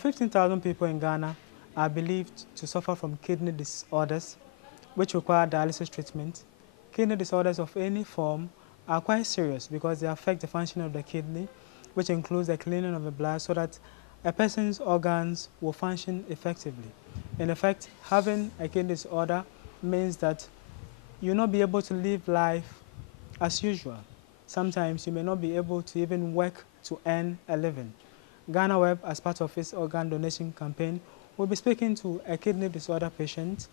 About 15,000 people in Ghana are believed to suffer from kidney disorders, which require dialysis treatment. Kidney disorders of any form are quite serious because they affect the function of the kidney, which includes the cleaning of the blood so that a person's organs will function effectively. In effect, having a kidney disorder means that you'll not be able to live life as usual. Sometimes you may not be able to even work to earn a living. GhanaWeb, as part of its organ donation campaign, will be speaking to a kidney disorder patient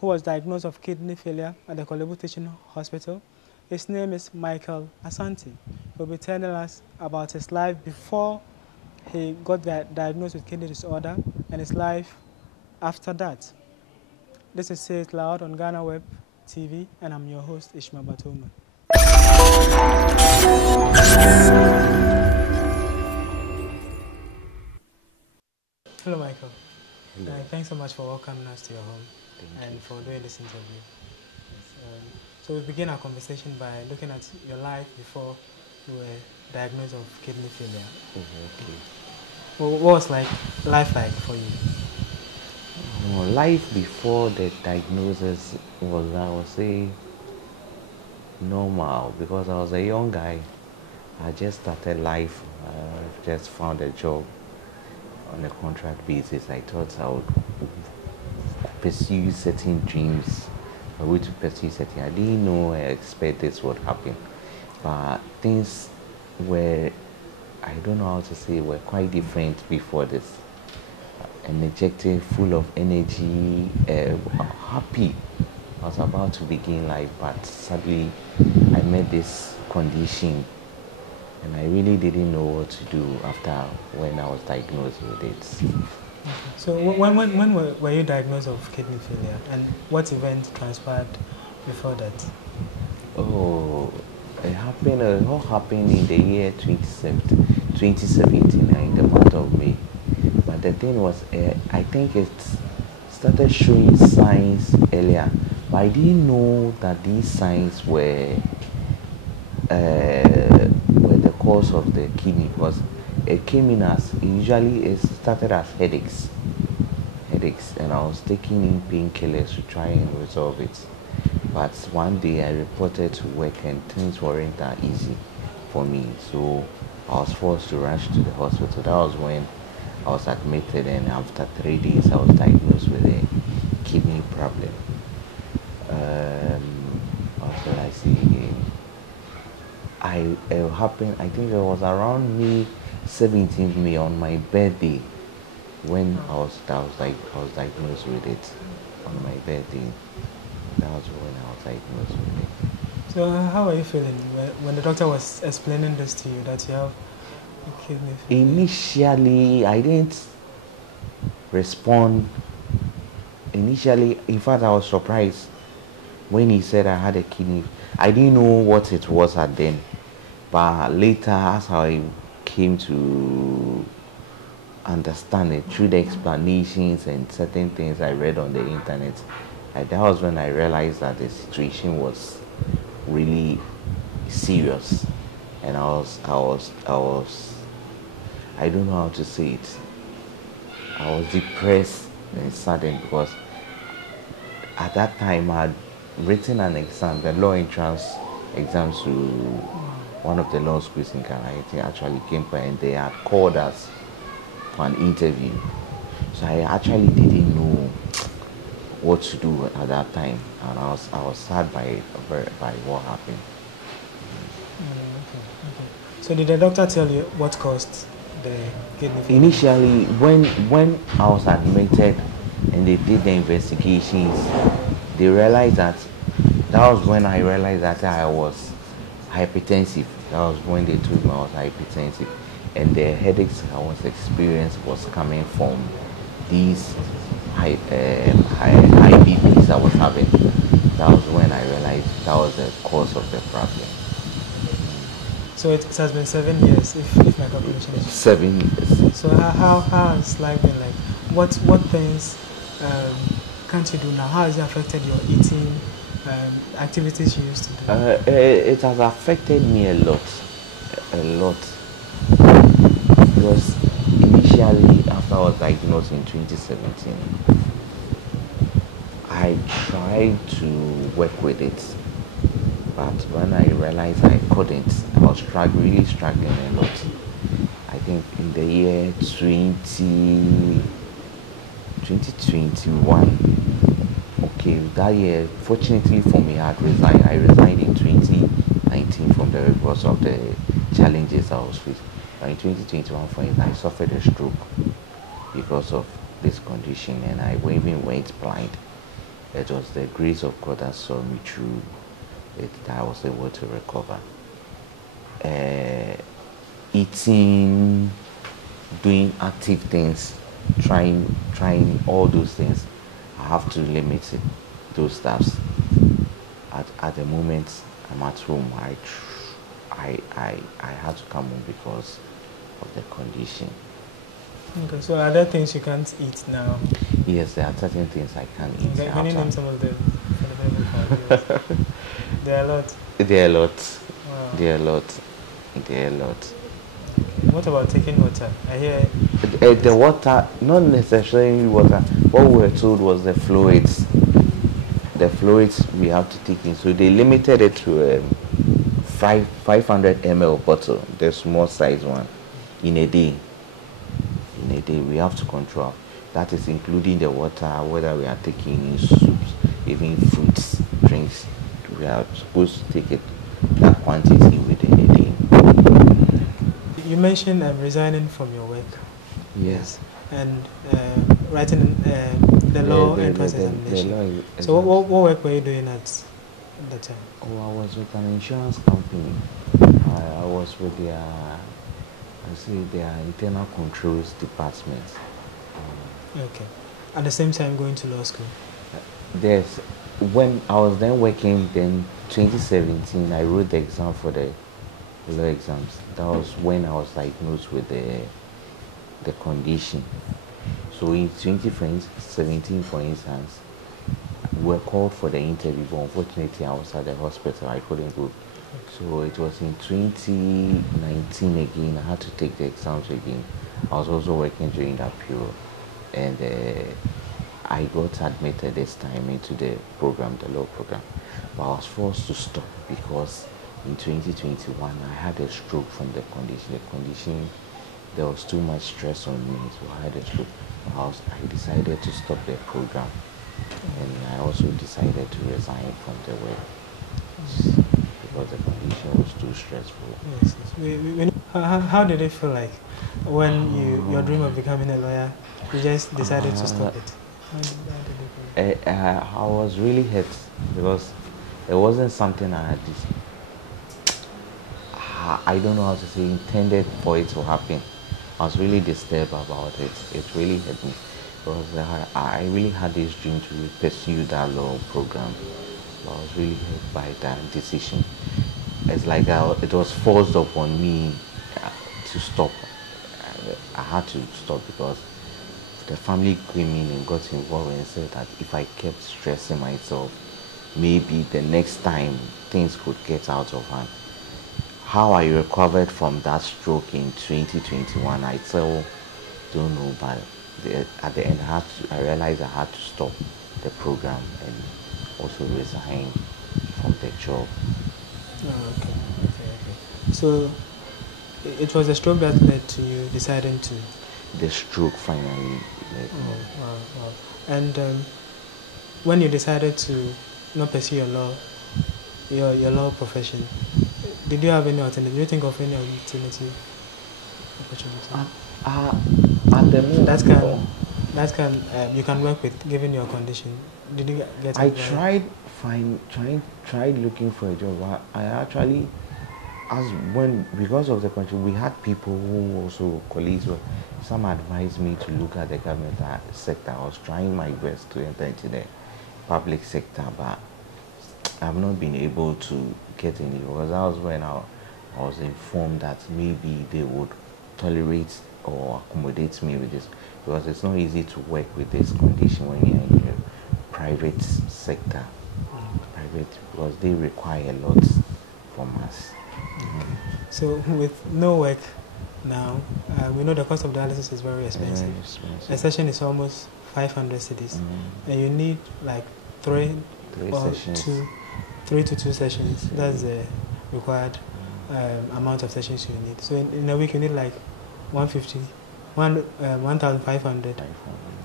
who was diagnosed of kidney failure at the Korlebu Teaching Hospital. His name is Michael Asante. He'll be telling us about his life before he got diagnosed with kidney disorder and his life after that. This is Say It Loud on GhanaWeb TV, and I'm your host, Ishmael Batoma. Hello, Michael. Hello. Thanks so much for welcoming us to your home and for doing this interview. So we'll begin our conversation by looking at your life before you were diagnosed of kidney failure. Okay. Well, what was life like for you? Life before the diagnosis was, I would say, normal because I was a young guy. I just started life. I just found a job on a contract basis. I thought I would pursue certain dreams. I would pursue certain. I didn't know I expect this would happen, but things were, I don't know how to say, were quite different before this. Energetic, full of energy, happy. I was about to begin life, but sadly, I met this condition, and I really didn't know what to do after when I was diagnosed with it. Okay. So when were you diagnosed of kidney failure, and what event transpired before that? Oh, it all happened in the year 2017, in the month of May. But the thing was, I think it started showing signs earlier, but I didn't know that these signs were the cause of the kidney, because it came in as, it started as headaches, and I was taking in painkillers to try and resolve it. But one day I reported to work and things weren't that easy for me, so I was forced to rush to the hospital. That was when I was admitted, and after 3 days I was diagnosed with a kidney problem. What should I say again? It happened, I think it was around May 17th May, on my birthday, when I was diagnosed with it. On my birthday, that was when I was diagnosed with it. So how are you feeling when the doctor was explaining this to you, that you have kidney failure? Initially, I didn't respond. Initially, in fact, I was surprised when he said I had a kidney. I didn't know what it was at then, but later, as I came to understand it through the explanations and certain things I read on the internet, that was when I realized that the situation was really serious, and I don't know how to say it. I was depressed and saddened because at that time I had written an exam, the law entrance exams, to one of the law schools in Ghana. It actually came by, and they had called us for an interview. So I actually didn't know what to do at that time, and I was sad by what happened. Okay. So did the doctor tell you what caused the kidney failure? Initially, when I was admitted and they did the investigations, they realized that was when I realized that I was hypertensive. That was when they told me I was hypertensive, and the headaches I was experiencing was coming from these high BPs I was having. That was when I realized that was the cause of the problem. So it has been 7 years, if my calculation is 7 years. So how has life been like? What things can't you do now? How has it affected your eating, activities you used to do? It has affected me a lot, because initially initially, after I was diagnosed in 2017, I tried to work with it, but when I realized I couldn't, I was really struggling a lot. I think in the year 2021, okay, that year, fortunately for me, I resigned. I resigned in 2019 from there because of the challenges I was facing. But in 2021, for instance, I suffered a stroke because of this condition, and I even went blind. It was the grace of God that saw me through it that I was able to recover. Eating, doing active things, trying all those things, I have to limit it, those stuffs. At the moment I'm at home, I had to come home because of the condition. Okay, so are there things you can't eat now? Yes, there are certain things I can't eat. Can you name some of them for the benefit of our viewers? There are a lot. There are a lot. Wow. There are a lot. There are a lot. What about taking water? I hear the water, not necessarily water. What we were told was the fluids. The fluids we have to take in. So they limited it to 500 ml bottle, the small size one, in a day. In a day, we have to control. That is including the water, whether we are taking soups, even fruits, drinks. We are supposed to take it that quantity within a day. You mentioned resigning from your work. Yes. And writing the law entrance examination. So what work were you doing at that time? Oh, I was with an insurance company. I was with their internal controls department. Okay. At the same time going to law school? Yes. When I was then working, then 2017, I wrote the exam for the law exams. That was when I was diagnosed with the condition. So in 2017, for instance, we were called for the interview, but unfortunately I was at the hospital, I couldn't go. So it was in 2019 again, I had to take the exams again. I was also working during that period, and I got admitted this time into the program, the law program. But I was forced to stop because in 2021 I had a stroke from the condition. The condition, there was too much stress on me, so I had a stroke. I decided to stop the program, and I also decided to resign from the work because the condition was too stressful. Yes. How did it feel like when your dream of becoming a lawyer, you just decided to stop it? How did it feel? I was really hurt because it wasn't something I don't know how to say, intended for it to happen. I was really disturbed about it. It really hurt me because I really had this dream to pursue that law program. But I was really hurt by that decision. It's like it was forced upon me to stop. I had to stop because the family came in and got involved and said that if I kept stressing myself, maybe the next time things could get out of hand. How I recovered from that stroke in 2021, I still don't know, but at the end I realized I had to stop the program and also resign from the job. Oh, okay. So it was a stroke that led to you deciding to... The stroke finally led me. Wow. And when you decided to not pursue your law profession, did you have any alternative? Did you think of any alternative opportunity? At the moment, you can work with, given your condition. Did you get? I tried looking for a job. I actually, because of the country, we had people who also colleagues. Some advised me to look at the government sector. I was trying my best to enter into the public sector, but I've not been able to get any, because that was when I was informed that maybe they would tolerate or accommodate me with this, because it's not easy to work with this condition when you're in the private sector. Because they require a lot from us. So with no work now. We know the cost of dialysis is very expensive. A session is almost 500 cedis, and you need like three or sessions. 3 to 2 sessions. That's the required amount of sessions you need. So in a week you need like 1,500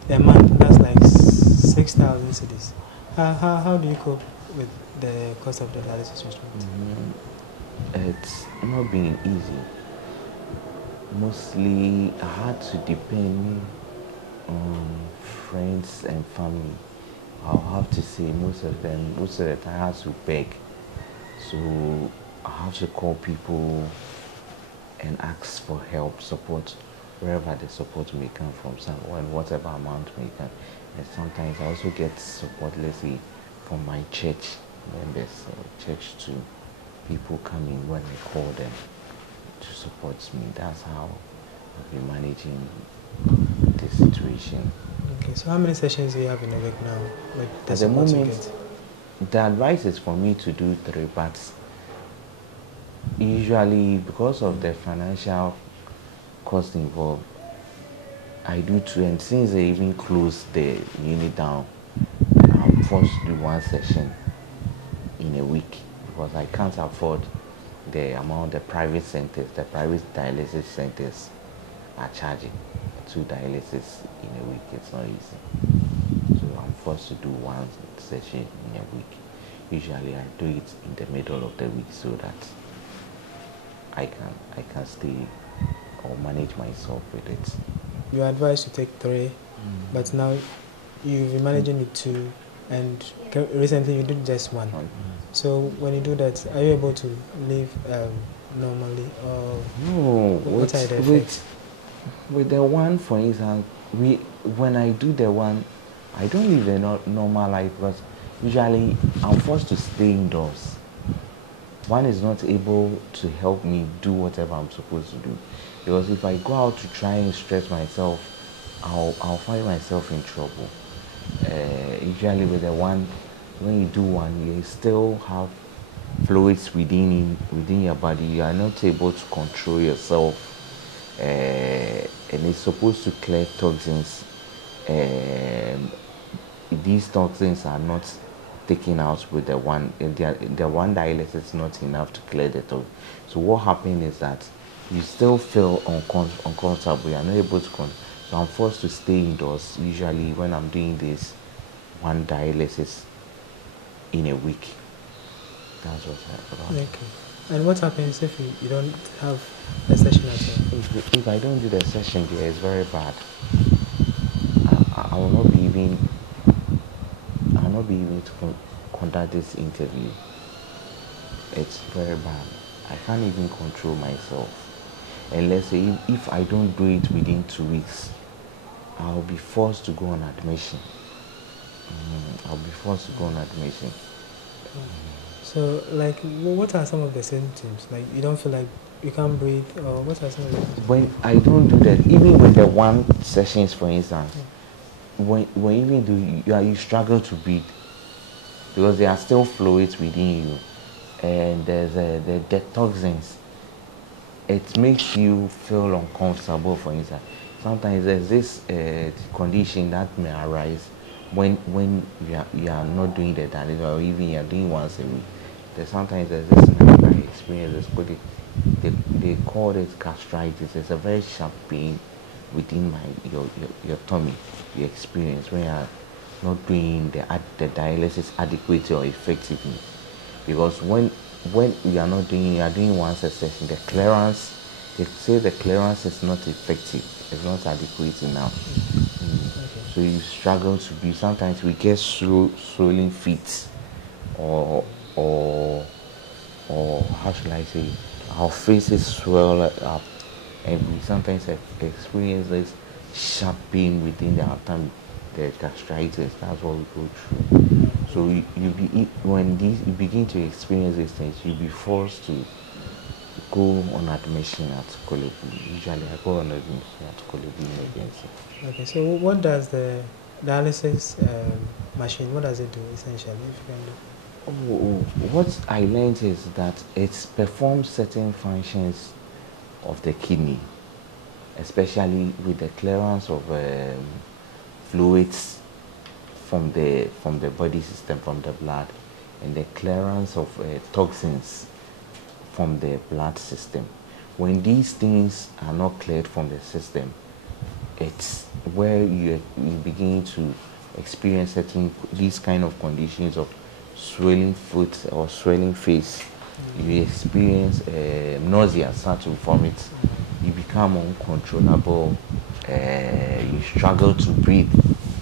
a month. That's like 6,000 cedis. How do you cope with the cost of the dialysis treatment? It's not been easy. Mostly I had to depend on friends and family. I'll have to say most of the time I have to beg. So I have to call people and ask for help, support, wherever the support may come from, and whatever amount may come. And sometimes I also get support, let's say, from my church members, church too. People come in when I call them to support me. That's how I've been managing the situation. Okay, so how many sessions do you have in a week now? Like at the moment, the advice is for me to do 3, but usually because of the financial cost involved, I do 2, and since they even closed the unit down, I'm forced to do 1 session in a week because I can't afford the amount the private dialysis centers are charging. 2 dialysis in a week, it's not easy. So I'm forced to do 1 session in a week. Usually I do it in the middle of the week so that I can stay or manage myself with it. You are advised to take 3, but now you've been managing with 2, and recently you did just 1. So when you do that, are you able to live normally, or no? What are the effects? With the 1, for instance, when I do the 1, I don't live a normal life because usually I'm forced to stay indoors. 1 is not able to help me do whatever I'm supposed to do, because if I go out to try and stress myself, I'll find myself in trouble. Usually with the 1, when you do 1, you still have fluids within your body. You are not able to control yourself, and it's supposed to clear toxins. These toxins are not taken out with the 1. The 1 dialysis is not enough to clear the toxins. So what happens is that you still feel uncomfortable. You are not able to control. So I'm forced to stay indoors. Usually when I'm doing this 1 dialysis in a week. That's what's happening. Okay. And what happens if you don't have a session at all? If I don't do the session there, it's very bad. I will not be even to conduct this interview. It's very bad. I can't even control myself. And let's say if I don't do it within 2 weeks, I'll be forced to go on admission. So, like, what are some of the symptoms? Like, you don't feel like you can't breathe, or what are some of the symptoms? When I don't do that, even with the 1 sessions, for instance, when you do, you struggle to breathe because there are still fluids within you, and there's the toxins. It makes you feel uncomfortable. For instance, sometimes there's this condition that may arise when you are not doing the dialysis, or even you are doing once a week. Sometimes there's this I experience this, they call it gastritis. It's a very sharp pain within your tummy. You experience when you are not doing the dialysis adequately or effectively, because when you are not doing, you are doing once a session, the clearance, they say the clearance is not effective, it's not adequate enough. Okay. So you struggle to breathe. Sometimes we get swollen feet, or how should I say, our faces swell up, and we sometimes experience this sharp pain within the tummy, the gastritis. That's what we go through. So when you begin to experience these things, you'll be forced to go on admission at Korlebu. Usually I go on admission at Korlebu emergency. Okay, so what does the dialysis machine, what does it do essentially, if you can do? What I learned is that it performs certain functions of the kidney. especially with the clearance of fluids from the body system, from the blood, and the clearance of toxins from the blood system. When these things are not cleared from the system, it's where you begin to experience these kind of conditions of swelling foot or swelling face. You experience nausea, start to vomit. You become uncontrollable. You struggle to breathe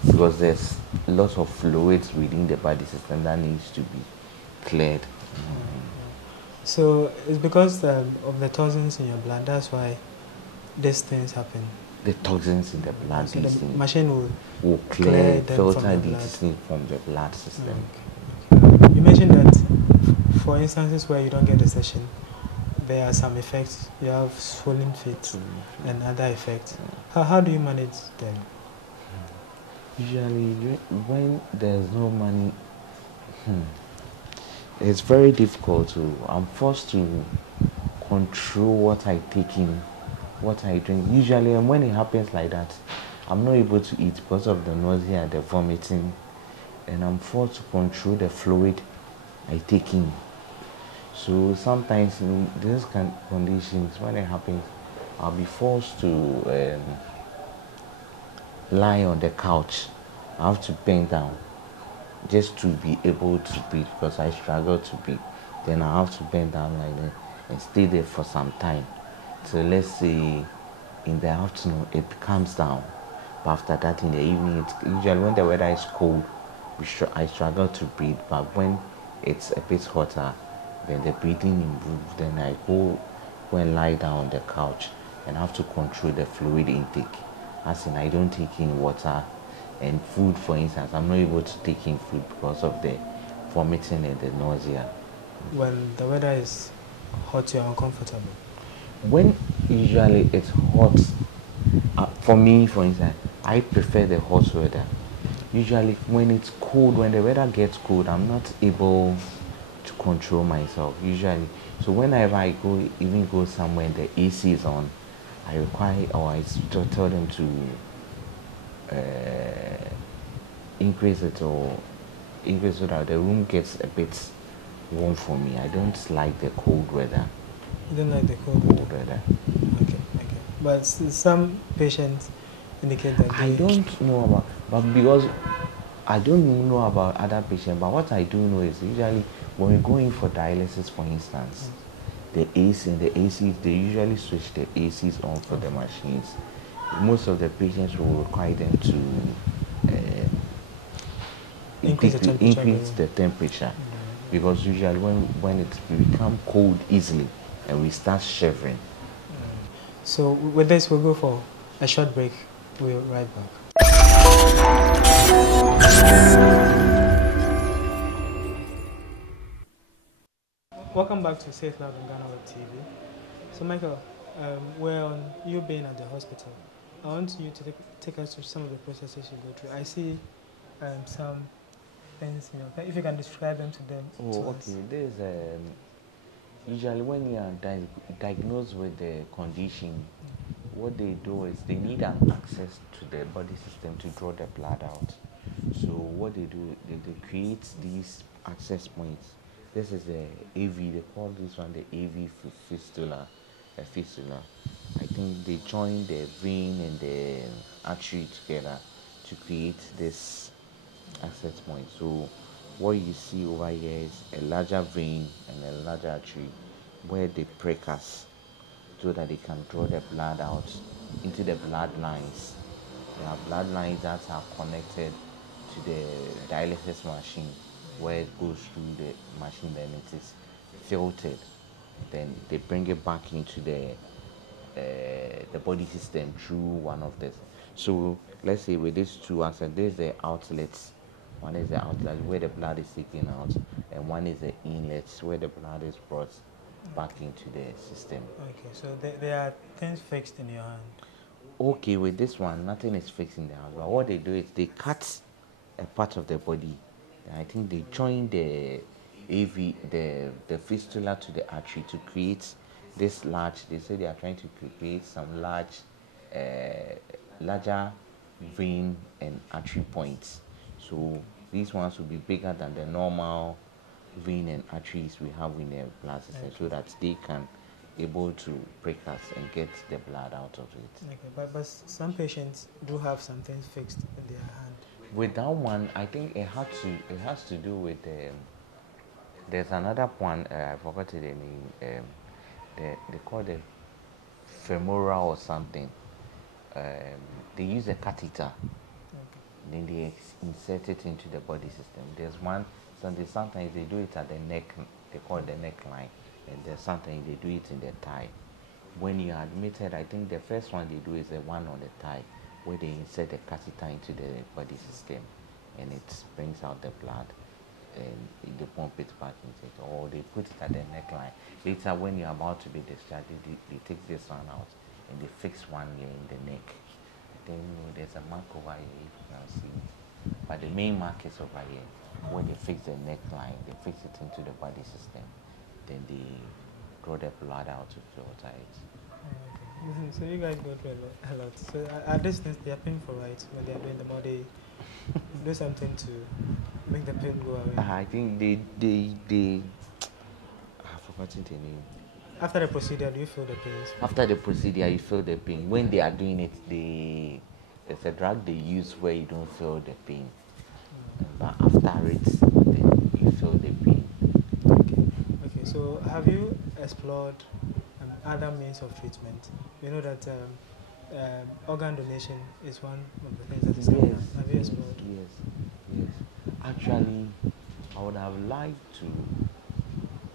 because there's lots of fluids within the body system that needs to be cleared. So it's because of the toxins in your blood. That's why these things happen. The toxins in the blood, So these the things machine will clear them filter from the these blood. things from the blood system. You mentioned that for instances where you don't get a session, there are some effects. You have swollen feet and other effects. How do you manage them? Usually, when there's no money, it's very difficult to. I'm forced to control what I take in, what I drink. Usually, and when it happens like that, I'm not able to eat because of the nausea and the vomiting, and I'm forced to control the fluid I take in. So sometimes in these conditions, when it happens, I'll be forced to lie on the couch. I have to bend down just to be able to breathe because I struggle to breathe. Then I have to bend down like that and stay there for some time. So let's say in the afternoon it calms down. But after that in the evening, it's usually when the weather is cold, I struggle to breathe. But when it's a bit hotter, then the breathing improves. Then I go and lie down on the couch and have to control the fluid intake. As in, I don't take in water and food, for instance. I'm not able to take in food because of the vomiting and the nausea. When the weather is hot, you're uncomfortable. When usually it's hot, for me, for instance, I prefer the hot weather. Usually, when it's cold, when the weather gets cold, I'm not able to control myself. Usually, so whenever I even go somewhere, the AC is on. I require, or I tell them to increase it or increase so that the room gets a bit warm for me. I don't like the cold weather. You don't like the cold weather. Okay. But some patients indicate that I don't know about, but because I don't know about other patients, but what I do know is usually when we go in for dialysis, for instance, the AC and the AC, they usually switch the ACs on for the machines. Most of the patients will require them to increase the temperature because usually when it become cold easily and we start shivering. So with this, we'll go for a short break. We'll be right back. Welcome back to Safe Lab on GhanaWeb TV. So Michael, we're on you being at the hospital. I want you to take us through some of the processes you go through. I see some things, if you can describe them to them. Okay. There's usually when you are diagnosed with the condition, what they do is they need an access to the body system to draw the blood out. So what they do, they create these access points. This is the AV, they call this one the AV fistula, a fistula. I think they join the vein and the artery together to create this access point. So what you see over here is a larger vein and a larger artery where they prick us so that they can draw the blood out into the blood lines. There are blood lines that are connected to the dialysis machine where it goes through the machine, then it is filtered. Then they bring it back into the body system through one of this. So let's say with these two assets, there's the outlets. One is the outlet where the blood is taken out, and one is the inlets where the blood is brought back into the system. Okay, so there are things fixed in your hand. Okay, with this one, nothing is fixed in the hand. But what they do is they cut a part of the body. And I think they join the AV, the fistula to the artery to create this large. They say they are trying to create some large larger vein and artery points. So these ones will be bigger than the normal vein and arteries we have in the blood system, so that they can able to break us and get the blood out of it. Okay, but some patients do have something fixed in their hand. With that one, I think it has to do with there's another one, I forgot the name. They call it femoral or something. They use a catheter. Okay. Then they insert it into the body system. There's one, sometimes they do it at the neck, they call it the neckline, and there's sometimes they do it in the thigh. When you are admitted, I think the first one they do is the one on the thigh, where they insert the catheter into the body system, and it brings out the blood, and they pump it back into it, or they put it at the neckline. Later, when you're about to be discharged, they take this one out, and they fix one here in the neck. Then there's a mark over here, if you can see it. But the main mark is over here. When they fix the neckline, they fix it into the body system. Then they draw the blood out to filter it. Okay. So you guys go through a lot. So at this stage, they are painful, right? When they are doing the more, they do something to make the pain go away. I think I've forgotten the name. After the procedure, do you feel the pain? After the procedure, you feel the pain. When they are doing it, there's a drug they use where you don't feel the pain. But after it, then you feel the pain. Okay. So have you explored other means of treatment? You know that organ donation is one of the things that is coming up. Have you explored? Yes. Actually, I would have liked to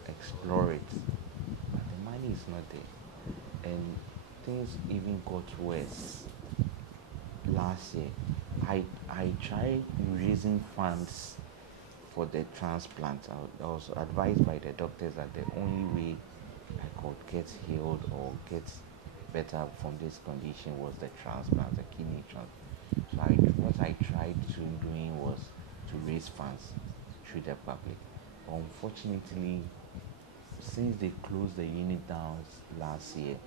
explore it, but the money is not there, and things even got worse. Last year, I tried raising funds for the transplant. I was advised by the doctors that the only way I could get healed or get better from this condition was the transplant, the kidney transplant. So what I tried to doing was to raise funds through the public. Unfortunately, since they closed the unit down last year,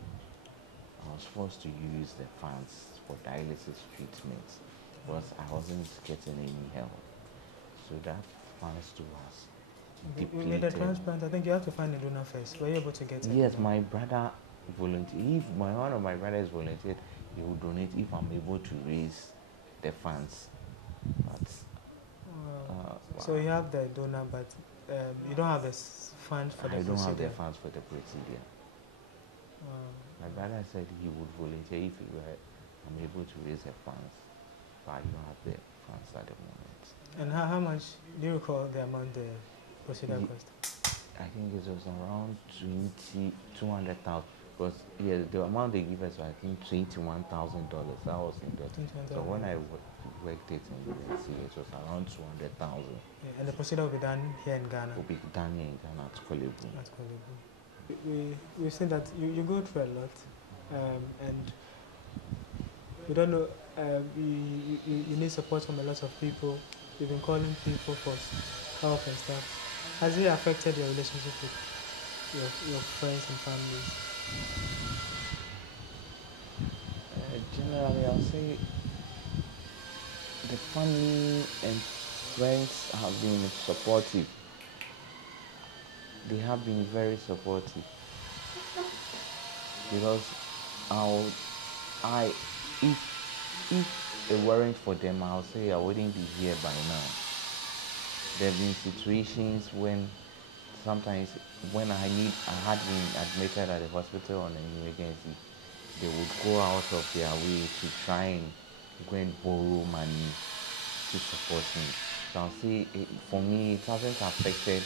I was forced to use the funds for dialysis treatments because I wasn't getting any help. So that funds to us depleted. With the transplant, I think you have to find a donor first. Were you able to get it? Yes, my brother volunteered. If one of my brothers volunteered, he would donate if I'm able to raise the funds. But so you have the donor, but you don't have the funds for the procedure. I don't have the funds for the procedure. My brother said he would volunteer if I'm able to raise the funds, but I don't have the funds at the moment. And how much do you recall the amount the procedure cost? I think it was around 200,000. Because the amount they give us was, I think, $21,000. That was in that. So when I worked it in UNC, it was around 200,000. Yeah, and the procedure will be done here in Ghana. Will be done here in Ghana at Korlebu. We've seen that you go through a lot, and we don't know. You need support from a lot of people. You've been calling people for help and stuff. Has it affected your relationship with your friends and family? Generally, I'll say the family and friends have been supportive. They have been very supportive because if it weren't for them, I'll say I wouldn't be here by now. There have been situations when sometimes when I had been admitted at the hospital on an emergency, they would go out of their way to try and go and borrow money to support me. So I'll say for me, it hasn't affected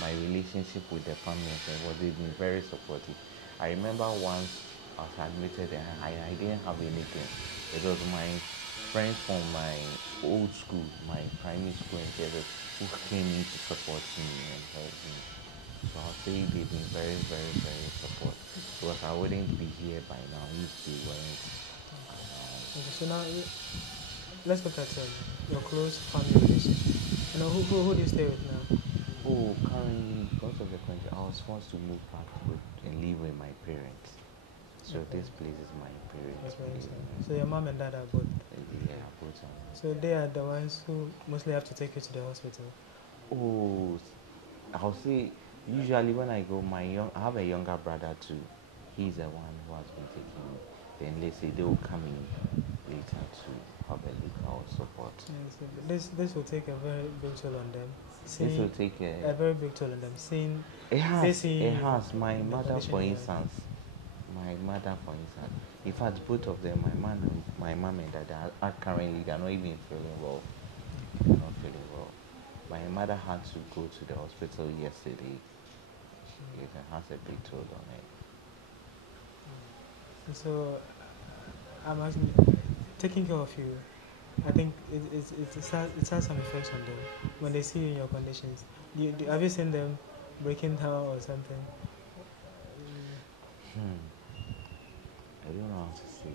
my relationship with the family, but they've been very supportive. I remember once I was admitted and I didn't have anything. It was my friends from my old school, my primary school in Texas, who came in to support me and help me. So I'll say they've been very, very, very supportive. Because I wouldn't be here by now if they weren't around. Okay, so now let's look at your close family relationship. Who do you stay with now? Currently, because of the country, I was forced to move back and live with my parents. So this place is my parents' place. So your mom and dad are both? Yeah, both are. So they are the ones who mostly have to take you to the hospital? Oh, I'll say usually when I go, I have a younger brother too. He's the one who has been taking me. Then let's say they will come in later to have a look or support. Yes, this will take a very big toll on them. This will take a very big toll on them. It has. My mother, for instance. In fact, both of them, my mom and dad are currently, they are not even feeling well. They're not feeling well. My mother had to go to the hospital yesterday. It has a big toll on it. So, I'm asking, taking care of you, I think it has some effects on them when they see you in your conditions. Have you seen them breaking down or something? I don't know how to say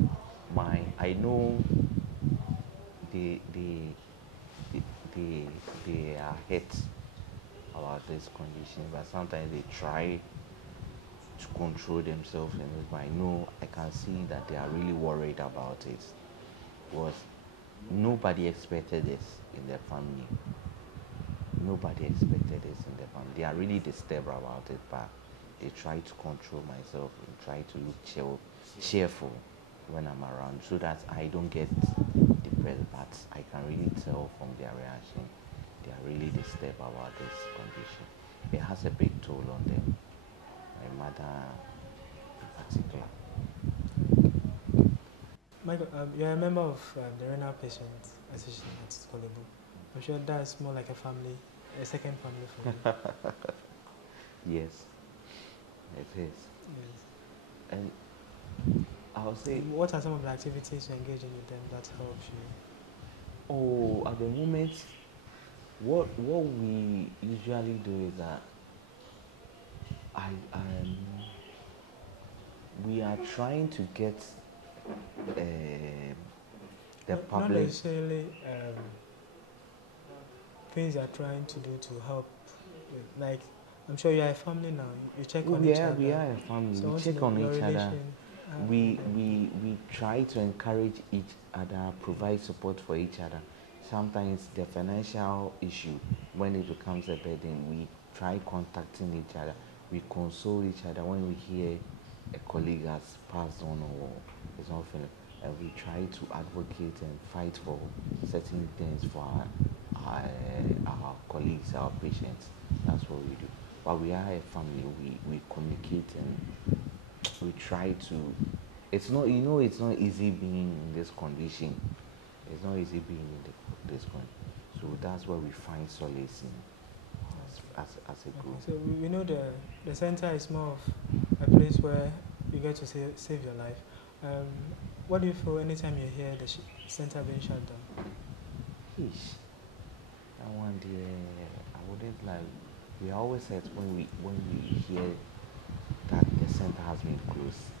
it. I know they are hurt about this condition, but sometimes they try to control themselves in this. But I know I can see that they are really worried about it because nobody expected this in their family. Nobody expected this in their family. They are really disturbed about it, but they try to control myself and try to look cheerful when I'm around so that I don't get depressed. But I can really tell from their reaction, they are really disturbed about this condition. It has a big toll on them. My mother in particular. Michael, you're a member of the Renal Patient Association at Korlebu. I'm sure that's more like a second family for you. Yes, it is. Yes. And I'll say, what are some of the activities you're engaging with them that helps you? Oh, at the moment, what we usually do is that I we are trying to get the public. Not necessarily things you're trying to do to help. Like, I'm sure you're a family now. You check on each other. We are a family. So we check on each other. We Try to encourage each other, provide support for each other. Sometimes the financial issue, when it becomes a burden, we try contacting each other. We console each other when we hear a colleague has passed on or is not feeling. And we try to advocate and fight for certain things for our colleagues, our patients. That's what we do. But we are a family. We communicate and we try to. It's not, it's not easy being in this condition. It's not easy being in this condition. So that's where we find solace in as a group. So we know the center is more of a place where you get to save your life. What do you feel anytime you hear the center being shut down? That one day, I wouldn't like. We always said when we hear that the center has been closed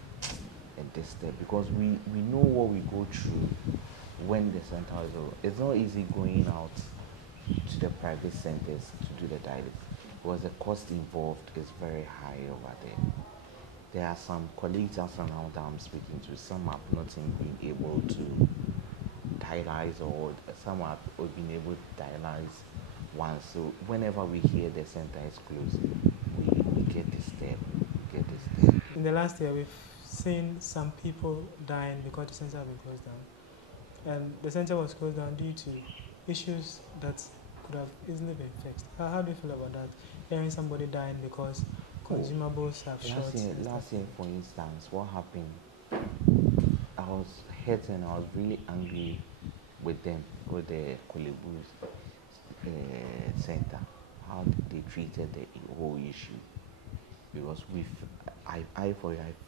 and disturbed, because we know what we go through when the center is over. It's not easy going out to the private centers to do the dialysis because the cost involved is very high over there. There are some colleagues around that I'm speaking to. Some have not been able to dialyze, or some have been able to dialyze once. So whenever we hear the center is closed, we get disturbed. In the last year, we've seen some people dying because the center has been closed down. And the center was closed down due to issues that could have easily been fixed. How do you feel about that? Hearing somebody dying because consumables have short. Last year, for instance, what happened? I was hurt and I was really angry with them, with the Korlebu center, how they treated the whole issue. Because I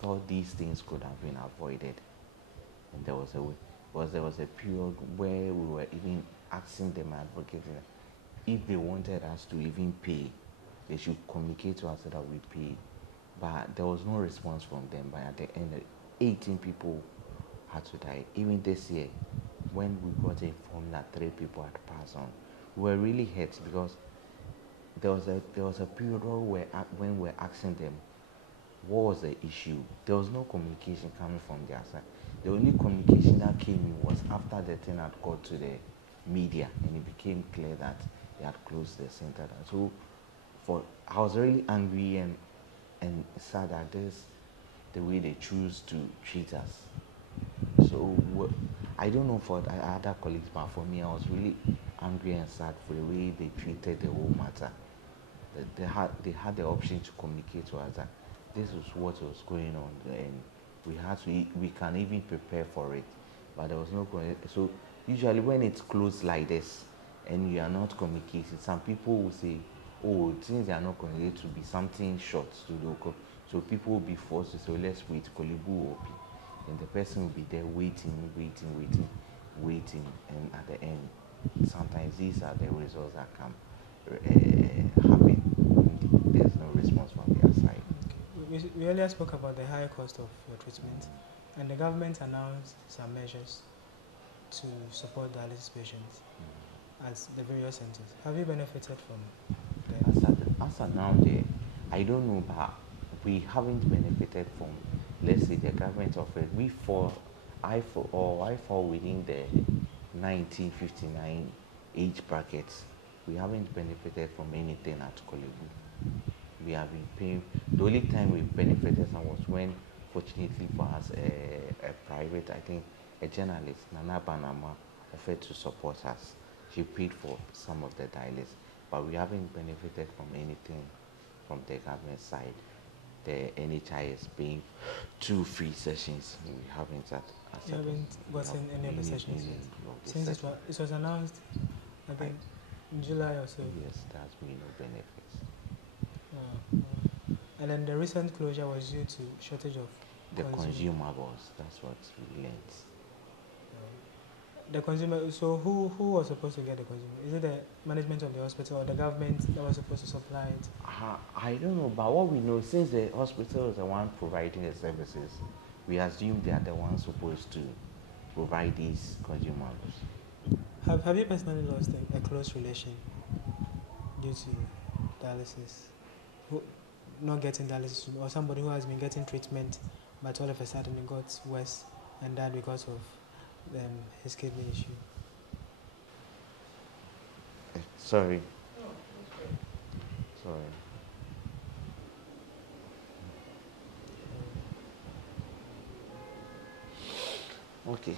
thought these things could have been avoided. And there was a period where we were even asking them, advocating, if they wanted us to even pay, they should communicate to us so that we pay. But there was no response from them. But at the end, 18 people had to die. Even this year, when we got informed that 3 people had passed on, we were really hurt because there was a period when we were asking them, what was the issue? There was no communication coming from their side. The only communication that came in was after the thing had got to the media and it became clear that they had closed the center. So I was really angry and sad that this the way they choose to treat us. So I don't know for other colleagues, but for me, I was really angry and sad for the way they treated the whole matter. They had the option to communicate to us that this was what was going on, and we can even prepare for it, but there was no. So usually when it's closed like this, and you are not communicating, some people will say, "Oh, since they are not communicating, to be something short to do." So people will be forced to say, oh, "Let's wait, Korlebu will open," and the person will be there waiting, and at the end, sometimes these are the results that come happen. There's no response from their side. We earlier spoke about the high cost of your treatment, and the government announced some measures to support dialysis patients at the various centers. Have you benefited from them? As of now, I don't know, but we haven't benefited from, let's say, the government offered. I fall within the 1959 age brackets. We haven't benefited from anything at Korlebu. We have been paying. The only time we benefited was when, fortunately for us, a private, I think, a journalist, Nana Banama, offered to support us. She paid for some of the dialysis, but we haven't benefited from anything from the government side. The NHI is paying 2 free sessions. We haven't You haven't gotten any of the sessions yet? Since it was announced, I think, in July or so? Yes, that's been no benefits. And then the recent closure was due to shortage of the consumables. That's what we learned. The consumer. So who was supposed to get the consumer? Is it the management of the hospital or the government that was supposed to supply it? I don't know, but what we know, since the hospital is the one providing the services, we assume they are the ones supposed to provide these consumables. Have you personally lost a close relation due to dialysis? Not getting dialysis, or somebody who has been getting treatment, but all of a sudden it got worse and died because of his kidney issue? Sorry. Sorry. Okay.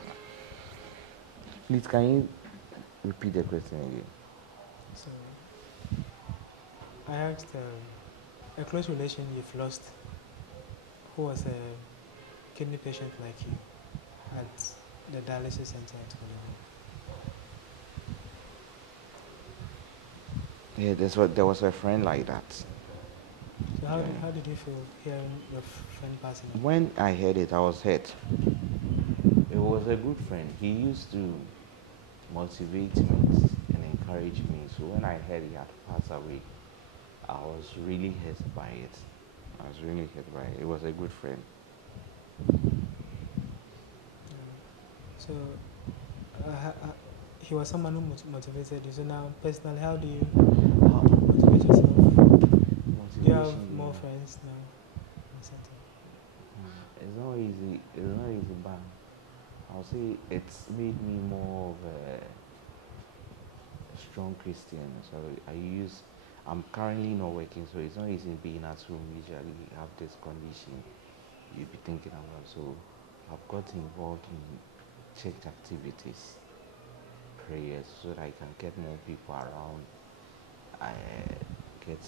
Please, can you repeat the question again? So, I asked a close relation you've lost who was a kidney patient like you at the dialysis center at Korlebu. Yeah, there was a friend like that. So how did you feel hearing your friend passing away? When I heard it, I was hurt. It was a good friend. He used to motivate me and encourage me. So when I heard he had passed away, I was really hurt by it. It was a good friend. So he was someone who motivated you. So now, personally, how do you motivate yourself? Do you have more friends now? It's not easy. But I'll say it's made me more of a strong Christian. So I'm currently not working, so it's not easy being at home. Usually you have this condition you'll be thinking about. So I've got involved in church activities, prayers, so that I can get more people around. I get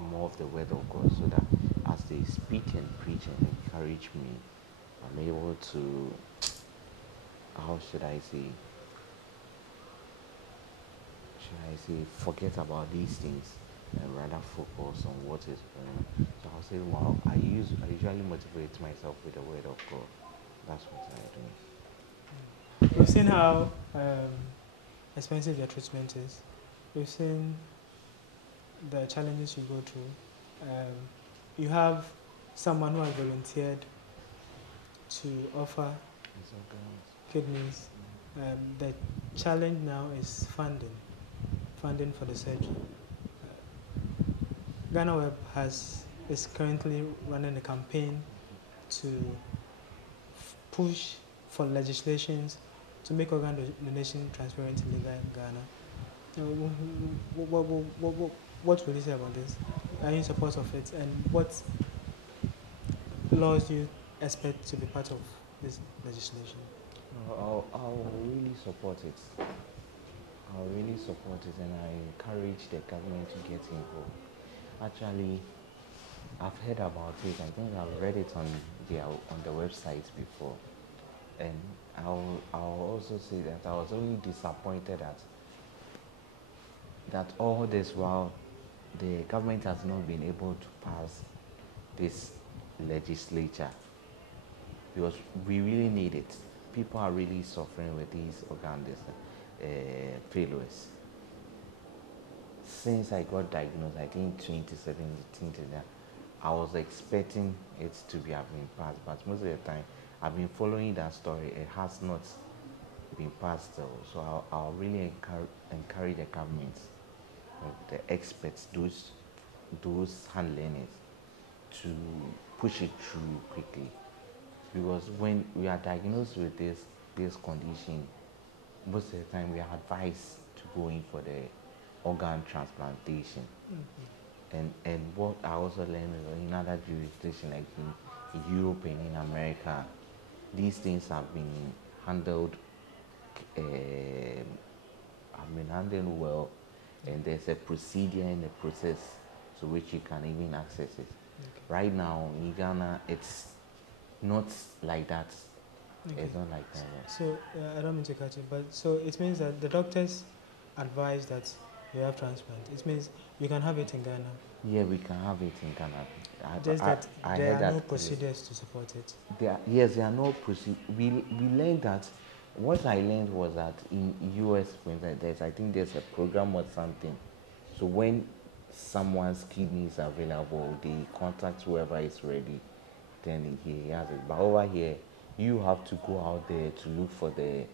more of the word of God, so that as they speak and preach and encourage me, I'm able to, how should I say, forget about these things and rather focus on what is going on. So I'll say, wow, I usually motivate myself with the word of God. That's what I do. We've seen how expensive your treatment is. We've seen the challenges you go through. You have someone who has volunteered to offer kidneys. The challenge now is funding for the surgery. GhanaWeb has is currently running a campaign to push for legislations to make organ donation transparent and legal in Ghana. What will you say about this? Are you in support of it? And what laws do you expect to be part of this legislation? I'll really support it. I'll really support it, and I encourage the government to get involved. Actually, I've heard about it. I think I've read it on the website before, and I'll also say that I was only disappointed that all this while the government has not been able to pass this legislature, because we really need it. People are really suffering with these organ failures. Since I got diagnosed, I think 2017, I was expecting it to be having passed, but most of the time I've been following that story. It has not been passed still. So I'll really encourage the government, the experts, those handling it, to push it through quickly. Because when we are diagnosed with this condition, most of the time we are advised to go in for the organ transplantation. And what I also learned is in other jurisdictions, like in Europe and in America, these things have been handled well, and there's a procedure in the process to which you can even access it. Right now in Ghana, it's not like that. It's not like that. So I don't mean to cut you, but so it means that the doctors advise that you have transplant. It means you can have it in Ghana. Yeah, we can have it in Ghana. Just that there are no procedures to support it. There are no procedures. We learned that. What I learned was that in US, for instance, I think there's a program or something. So when someone's kidney is available, they contact whoever is ready, then he has it. But over here, you have to go out there to look for the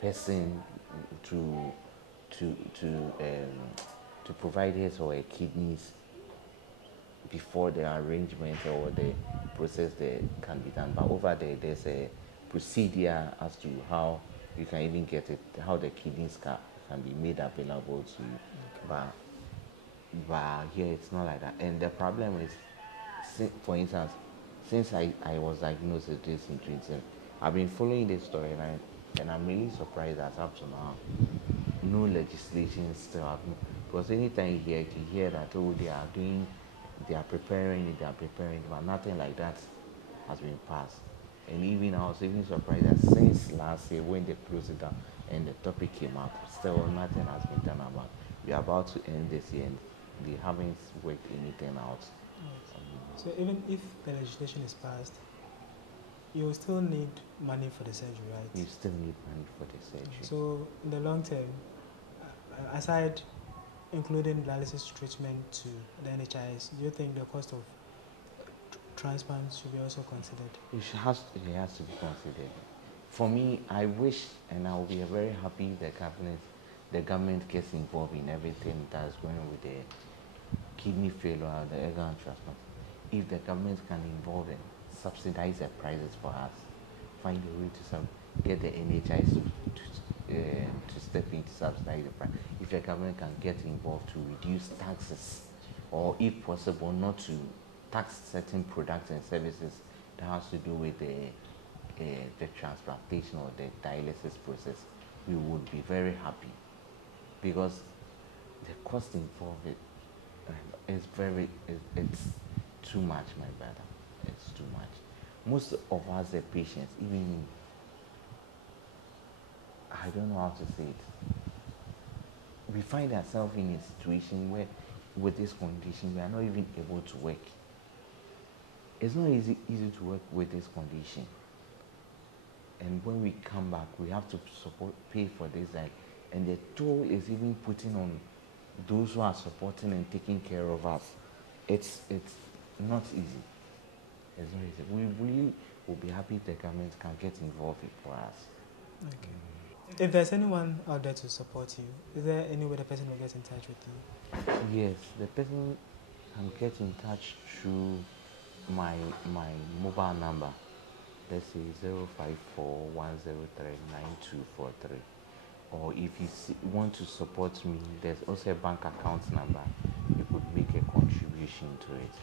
person to provide his or her kidneys before the arrangement or the process there can be done. But over there, there's a procedure as to how you can even get it, how the kidneys can be made available to you. But here it's not like that. And the problem is, for instance, since I was diagnosed with this in 2010, I've been following this storyline, and I'm really surprised that up to now, no legislation still happening. Because anytime you hear that, oh, they are preparing it, but nothing like that has been passed. And even I was even surprised that since last year when they closed it down and the topic came up, still nothing has been done about it. We are about to end this year and they haven't worked anything out. So even if the legislation is passed, you will still need money for the surgery, right? You still need money for the surgery. So in the long term, aside including dialysis treatment to the NHIS, do you think the cost of transplants should be also considered? It has to be considered. For me, I wish, and I will be very happy the government gets involved in everything that's going on with the kidney failure and the organ transplant. If the government can involve and subsidize the prices for us, find a way to get the NHIS to step in to subsidize the price. If the government can get involved to reduce taxes, or if possible not to tax certain products and services that has to do with the transplantation or the dialysis process, we would be very happy, because the cost involved is it's too much, my brother. It's too much. Most of us, the patients, even I don't know how to say it, we find ourselves in a situation where with this condition we are not even able to work. It's not easy to work with this condition. And when we come back, we have to pay for this, and the toll is even putting on those who are supporting and taking care of us. It's not easy. It's not easy. We really will be happy if the government can get involved for us. Okay. If there's anyone out there to support you, is there any way the person will get in touch with you? Yes, the person can get in touch through my mobile number. Let's say 054-103-9243. Or if you want to support me, there's also a bank account number. You could make a contribution to it.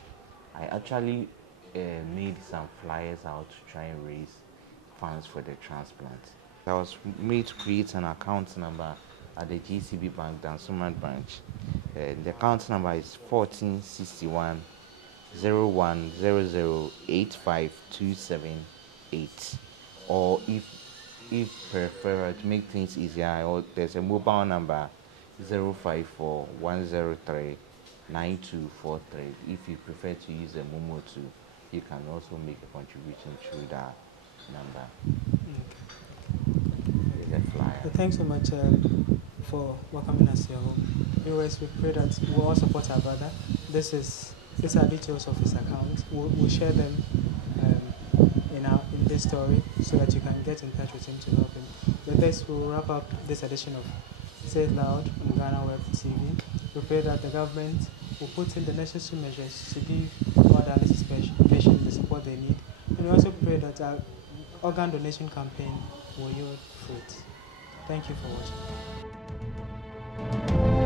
I actually made some flyers out to try and raise funds for the transplant. I was made to create an account number at the GCB Bank Dansuman branch. The account number is 1461 0100852788. Or if preferred, to make things easier, there's a mobile number 054-103-9243. If you prefer to use a Momo too, you can also make a contribution through that number. There's a flyer. Thanks so much for welcoming us here home. Viewers, we pray that we all support our brother. These are details of his account. We'll share them in this story so that you can get in touch with him to help him. With this, we'll wrap up this edition of Say It Loud on GhanaWeb TV. We pray that the government will put in the necessary measures to give all dialysis patients the support they need. And we also pray that our organ donation campaign will yield fruit. Thank you for watching.